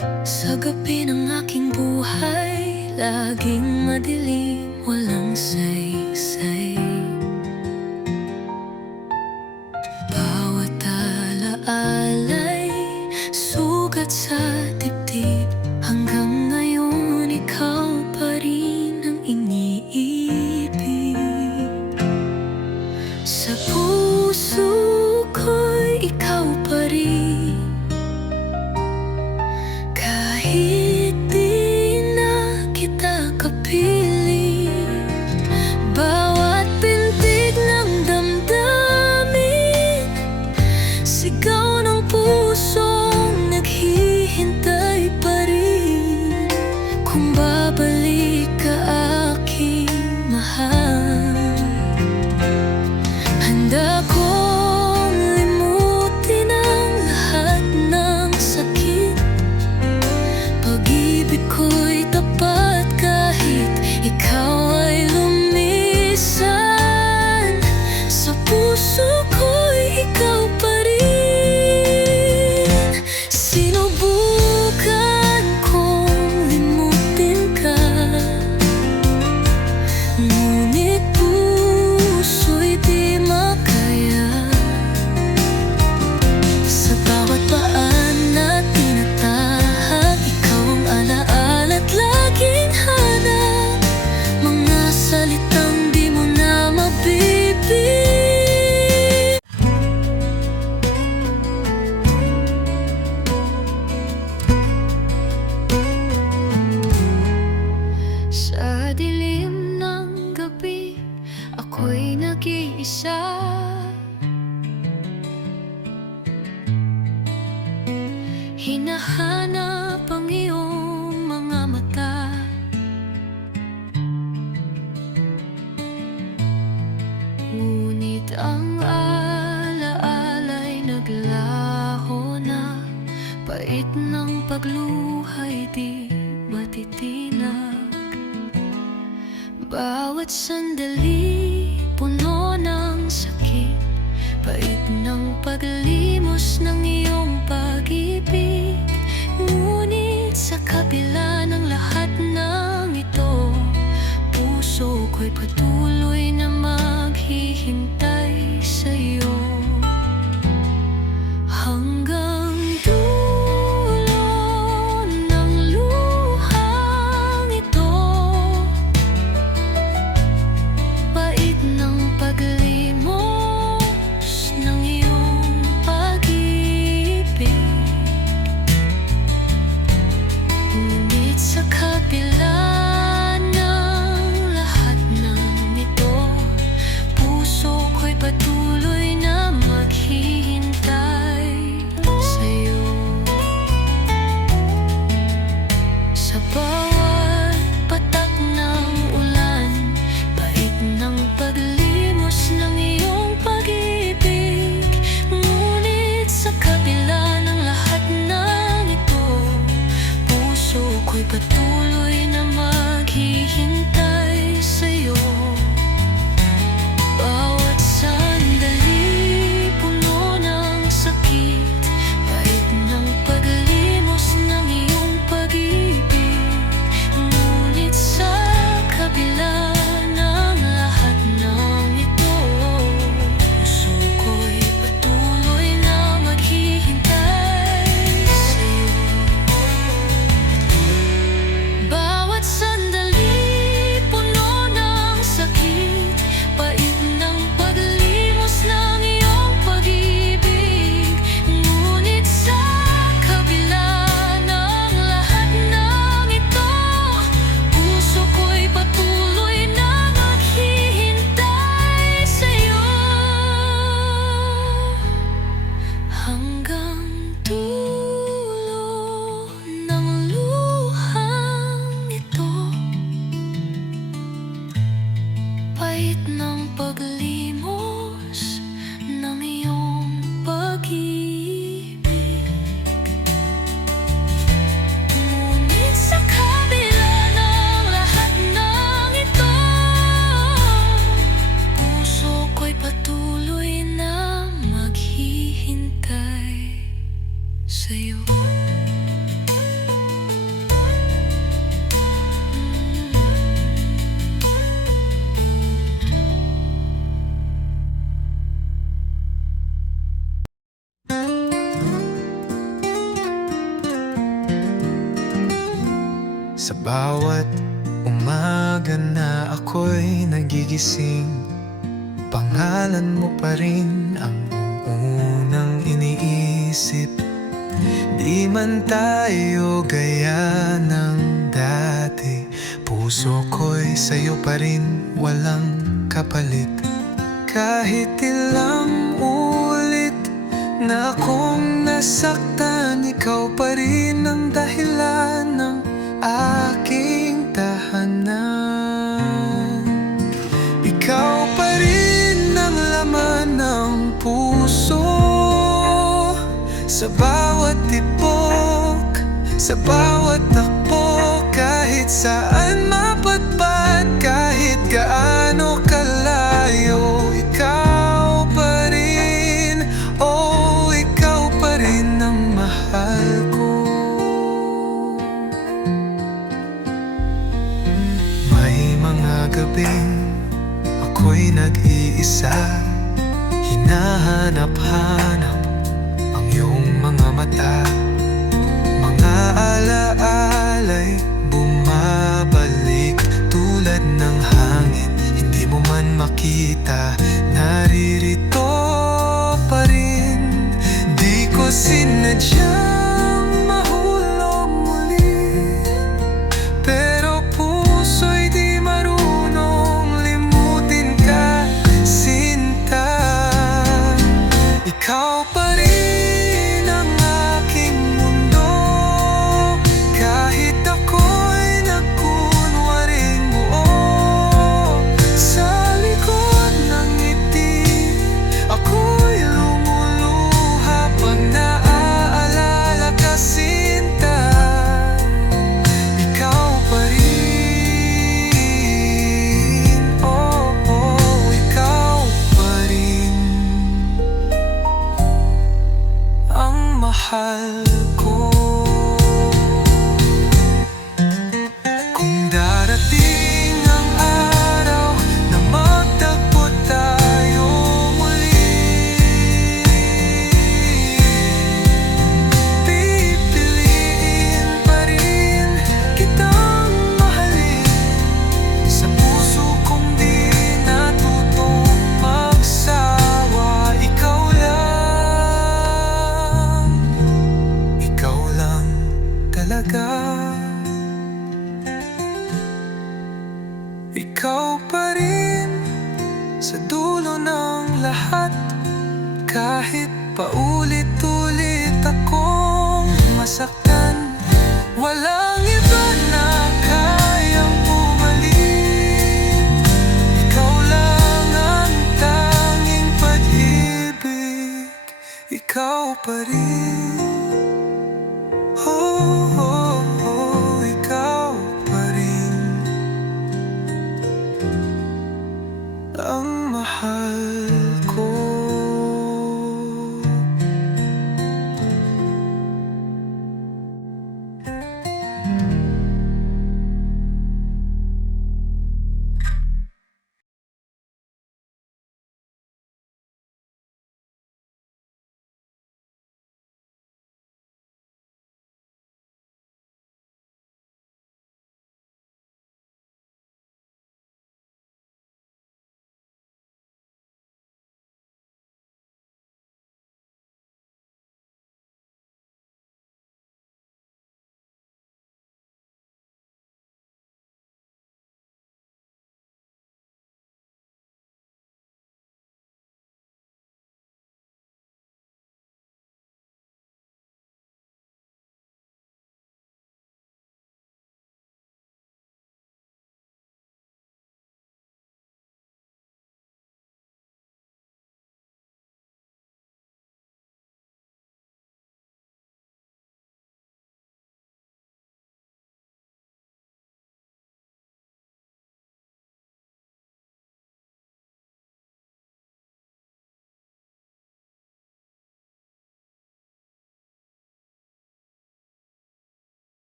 Sa gabi ng aking buhay, laging madilim, walang saysay. Bawat alaalay, sugat sa dibdib. Hanggang ngayon, ikaw pa rin ang iniibig. Sa puso ko'y ikaw pa rin, kahit di na kita kapiling. Bawat pintig ng damdamin, sigaw ng pusong naghihintay pa rin. Kung babalik ka, aking mahal, handa kong limutin ang lahat ng sakit. Pag-ibig ko'y tapat kahit ikaw ay lumisan. Sa puso ko'y ikaw pa rin. Sinubukan kong limutin ka, ngunit puso'y di makaya. Sa bawat paan na tinatahak, ikaw ang alaala't laging hanap. Mga salitang di mo na mabibig. Sa dilim ng gabi, ako'y nag-iisa. Hinahanap ang iyong mga mata. Ngunit ang alaala'y naglaho na. Pait ng pagluha'y di matitinag. Bawat sandali puno ng sakit, pait ng paglimos ng iyong pag-ibig. Ngunit sa kabila ng lahat ng ito, puso ko'y patuloy na maghihintay sa'yo. Hanggang dulo ng luhang ito, pait ng paglimos ng iyong pag-ibig. Sa bawat umaga na ako'y nagigising, pangalan mo pa rin ang unang iniisip. Di man tayo gaya ng dati, puso ko'y sa'yo pa rin walang kapalit. Kahit ilang ulit na akong nasaktan, ikaw pa rin ang dahilan ng aking tahanan. Ikaw pa rin ang laman ng puso, sa bawat tibok, sa bawat takbo. Kahit saan mapatpat, kahit gaano kalayo, ikaw pa rin, oh, ikaw pa rin ang mahal ko. May mga gabing ako'y nag-iisa, hinahanap-hanap ang iyong mga mata. Mga alaala'y bumabalik tulad ng hangin, hindi mo man makita, naririto pa rin. Di ko sinadyang mahulog muli, pero puso'y di marunong limutin ka, sinta. Ikaw pa rin ang aking mundo, kahit ako'y nagkunwaring buo. Sa likod ng ngiti, ako'y lumuluha pag naaalala ka, sinta. Ikaw pa rin, oh, oh, ikaw pa rin ang mahal ko. Kung darating ang araw na magtagpo tayo muli, pipiliin pa rin kitang mahalin. Sa puso kong di natutong magsawa, ikaw lang, ikaw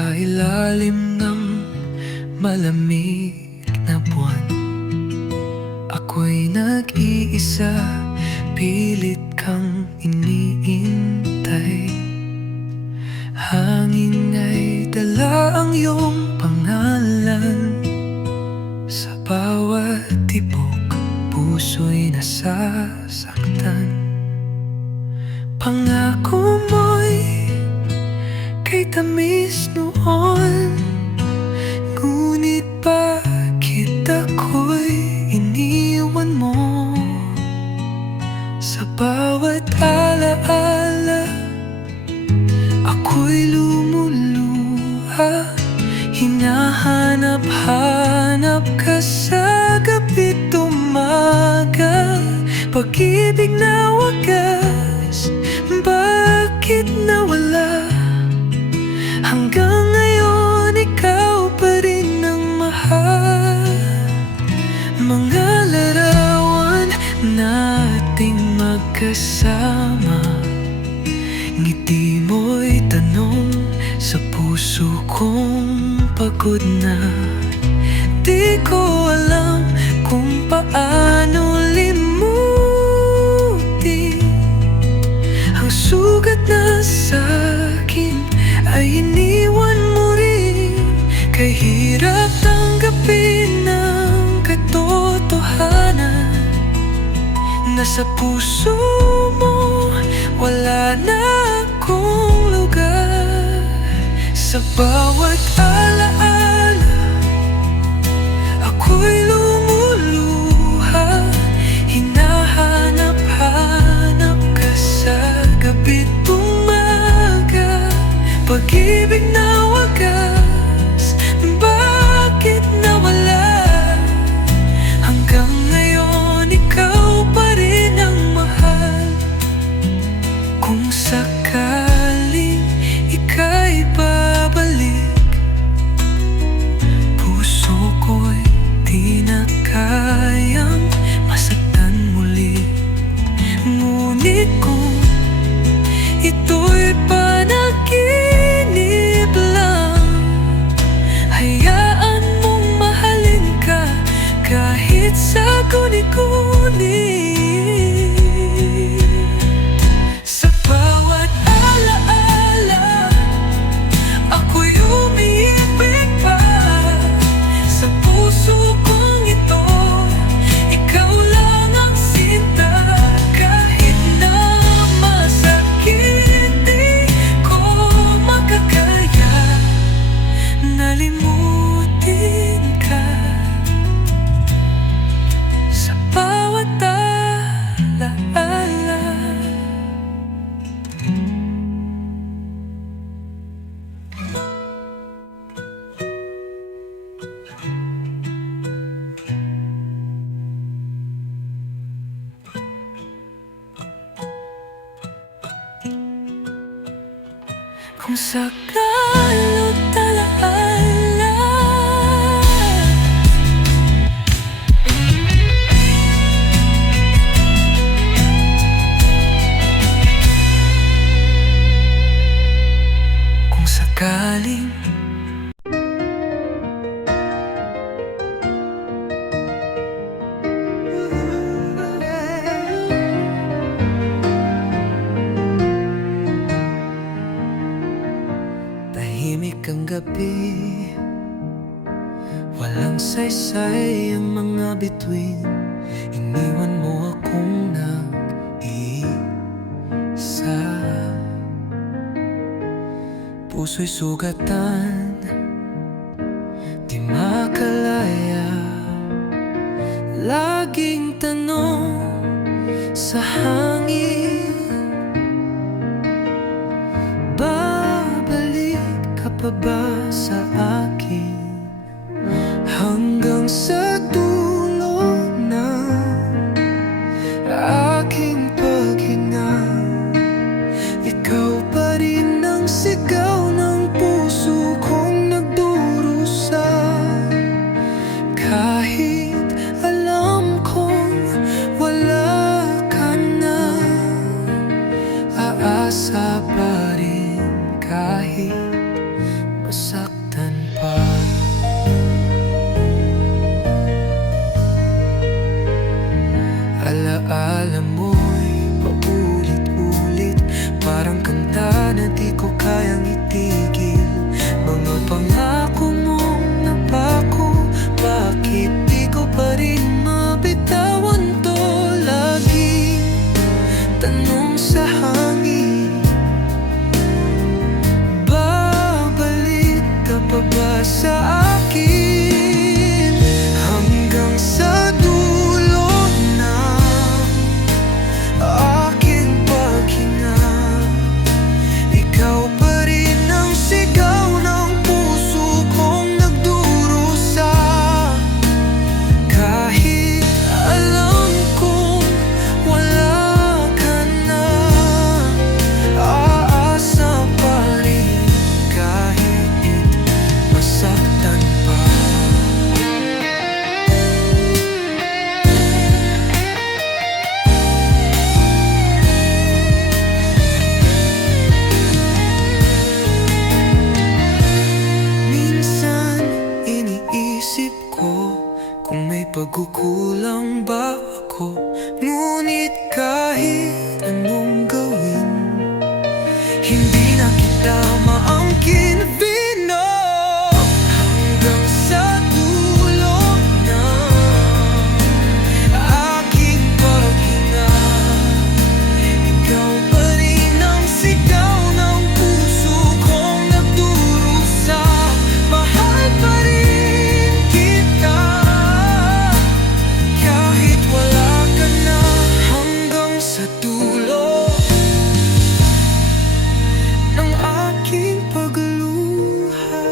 Sa ilalim ng malamig na buwan, ako'y nag-iisa, pilit kang iniintay. Hangin ay dala ang iyong pangalan. Sa bawat tibok, puso'y nasasaktan. Pangako mo'y kay tamis noon, ngunit bakit ako'y iniwan mo? Sa bawat alaala, ako'y lumuluha. Hinahanap-hanap ka sa gabi't umaga. Pag-ibig na wagas, bakit nawala? Hanggang ngayon ikaw pa rin ang mahal. Mga larawan nating magkasama, ngiti mo'y tanong sa puso kong pagod na. Di ko alam kung paano limutin ang sugat na sa'kin ay iniwan mo rin. Kay hirap tanggapin ang katotohanan na sa puso mo wala na akong lugar. Sa bawat alaala, ako'y lumuluha. Hinahanap-hanap ka sa gabi't umaga. Pag-ibig na wagas, bakit nawala? Hanggang ngayon ikaw pa rin ang mahal. Kung sakaling ika'y babalik, puso ko'y di na kayang masaktan muli. Ngunit kung ito'y panaginip lang, hayaan mong mahalin ka kahit sa guni-guni. Sa bawat alaala, ako'y umiibig pa. Sa puso kong ito, ikaw lang ang sinta. Kahit na masakit, di ko makakaya nalimutin ka. Sa bawat alaala, kung sakalo't alaala, kung sakaling tahimik ang gabi, walang saysay ang mga bituin. Iniwan mo akong nag-iisa. Puso'y sugatan, di makalaya. Laging tanong sa hangin, babalik ka pa ba sa akin? Hanggang sa dulo ng aking paghinga, ikaw pa rin ang sigaw ng puso ko. pa sa akin hanggang sa dulo ng aking paghinga. Ikaw pa rin ang sigaw ng puso kong nagdurusa. Kahit alam kong wala ka na, aasa pa rin kahit masaktan pa. Minsan iniisip ko kung may pagkukulang ba ako, ngunit kahit anong gawin, hindi na kita maangkin. Vino hanggang sa dulo ng aking paghinga. Ikaw pa rin ang sigaw ng puso kong nagdurusa. Mahal pa rin kita kahit wala ka na, hanggang sa dulo ng aking pagluha.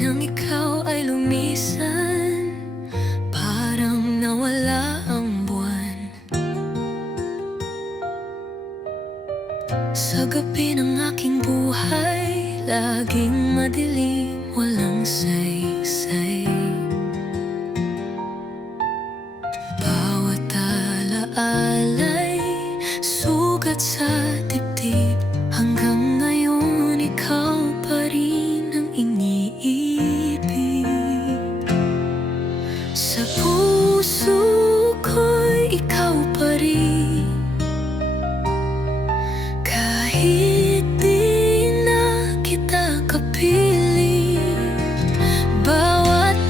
Nang ikaw ay lumisan, parang nawala ang buwan. Sa gabi ng aking buhay, laging madilim, walang saysay. Bawat alaalay, sugat sa dibdib. Hanggang ngayon, ikaw pa rin ang iniibig. Sa puso ko'y ikaw pa rin, kahit di na kita kapiling. Bawat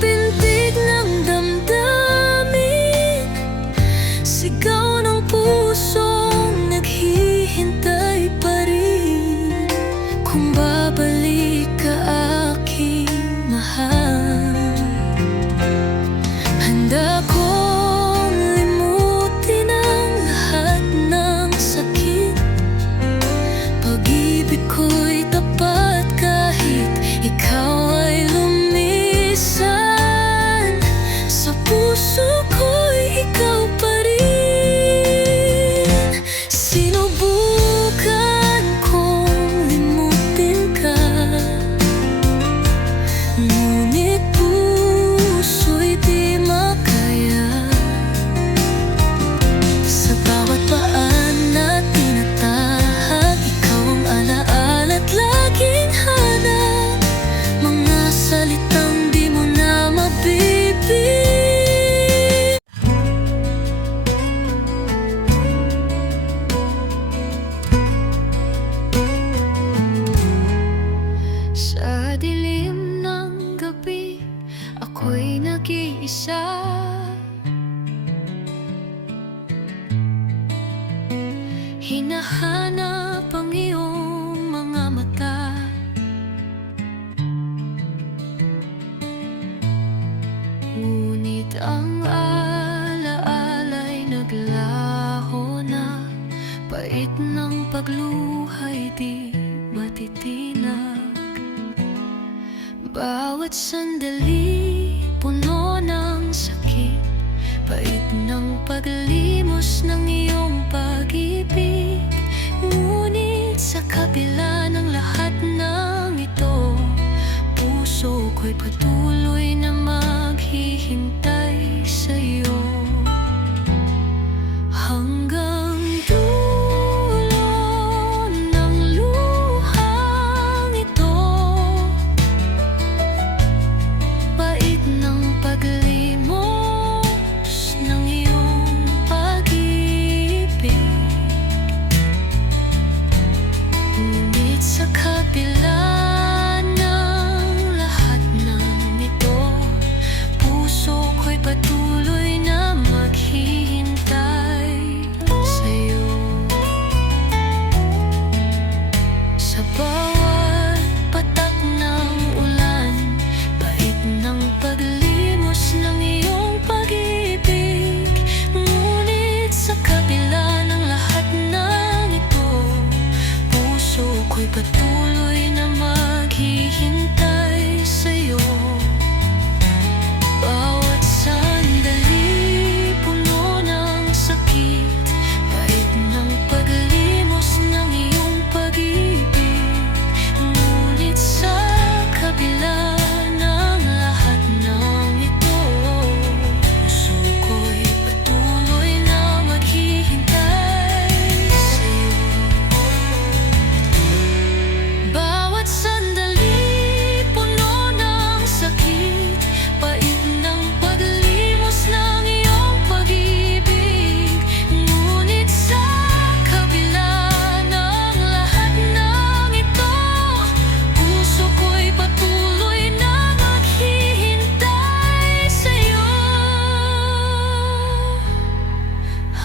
matitinag. Bawat sandali puno ng sakit, pait ng paglimos ng iyong pag-ibig. Ngunit sa kabila ng lahat ng ito, puso ko'y patuloy na maghihintay sa'yo. Hanggang dulo ng luhang ito, pait ng paglimos ng iyong pag-ibig. Ngunit sa kabila ng lahat ng ito, puso ko'y patuloy na maghihintay sa'yo. Sa bawat patak ng ulan, pait ng paglimos ng iyong pag-ibig. Ngunit sa kabila ng lahat ng ito, puso ko'y patuloy na maghihintay sa'yo. Bawat sandali puno ng sakit, pait ng paglimos ng iyong pag-ibig. Ngunit sa kabila ng lahat ng ito, puso ko'y patuloy na maghihintay sa'yo. Bawat sandali puno ng sakit, pait ng paglimos ng iyong pag-ibig. Ngunit sa kabila ng lahat ng ito, puso ko'y patuloy na maghihintay sa'yo.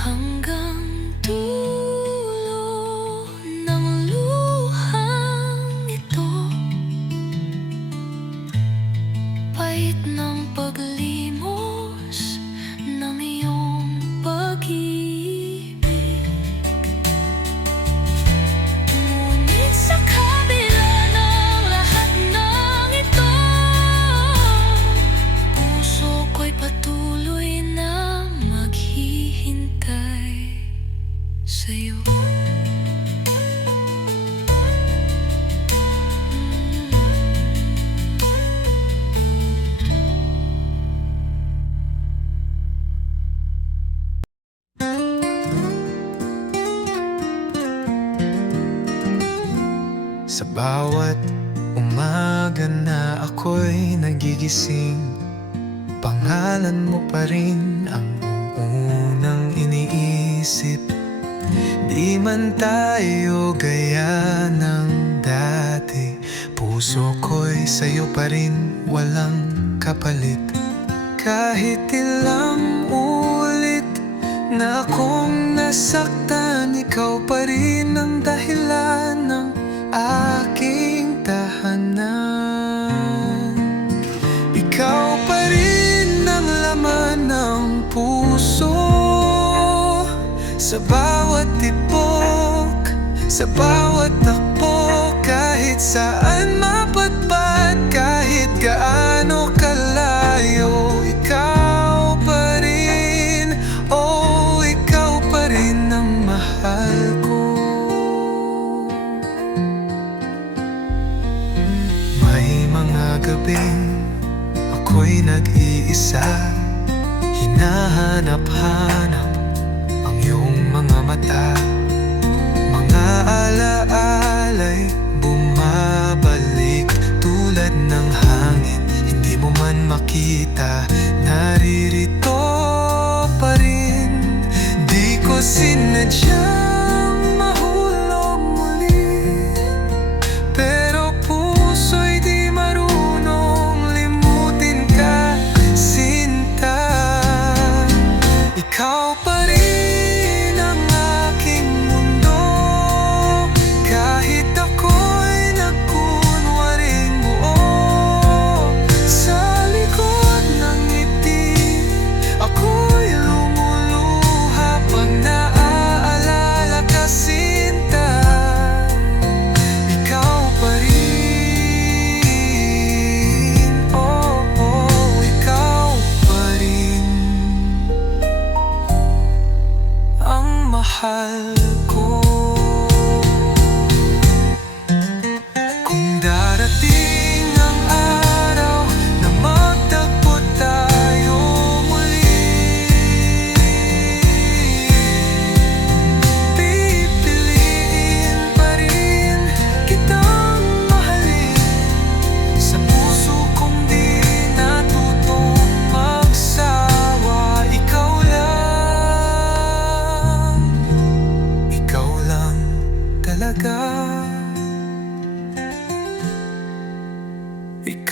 Hanggang dulo ng luhang ito, pait ng paglimos ng iyong pag-ibig. Ngunit sa kabila ng lahat ng ito, puso ko'y patuloy na maghihintay sa'yo. Sa bawat umaga na ako'y nagigising, pangalan mo pa rin ang unang iniisip. Di man tayo gaya ng dati, puso ko'y sa'yo pa rin walang kapalit. Kahit ilang ulit na akong nasaktan, ikaw pa rin ang dahilan ng aking tahanan. Ikaw pa rin ang laman ng puso, sa bawat tibok, sa bawat takbo. Kahit saan mapatpat, kahit gaano kalayo, ikaw pa rin, oh ikaw pa rin ang mahal ko. May mga gabing ako'y nag-iisa, hinahanap-hanap ang iyong mga mata. Mga alaala'y bumabalik tulad ng hangin, hindi mo man makita, naririto pa rin. Di ko sinadyang mahulog muli, pero puso'y di marunong limutin ka, sinta. Ikaw pa rin ang aking mundo, kahit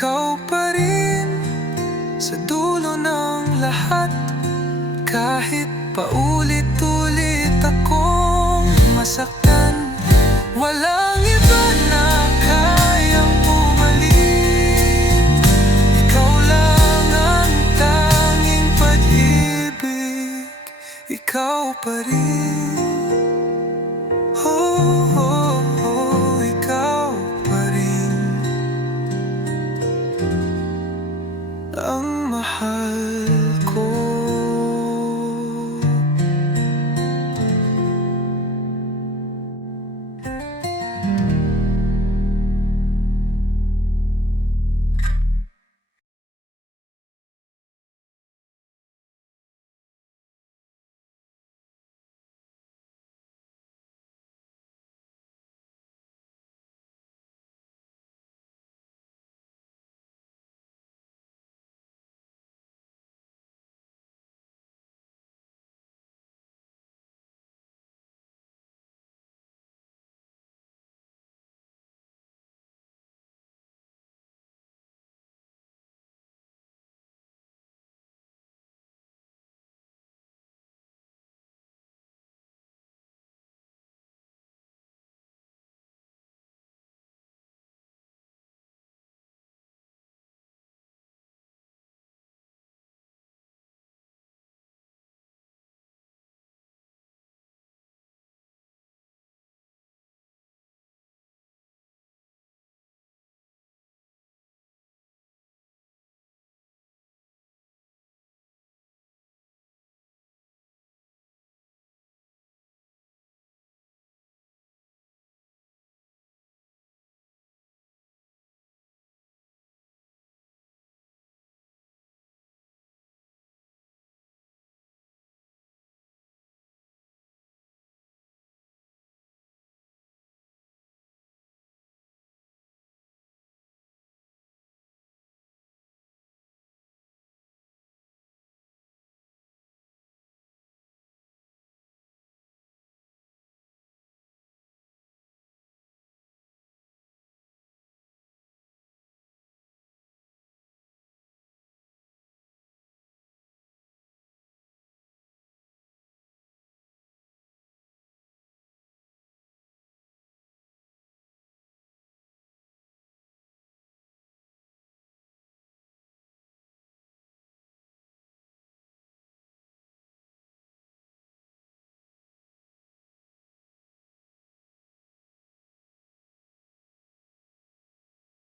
Ikaw pa rin sa dulo ng lahat. Kahit paulit-ulit akong masaktan, walang iba na kayang bumalik. Ikaw lang ang tanging pag-ibig. Ikaw pa rin.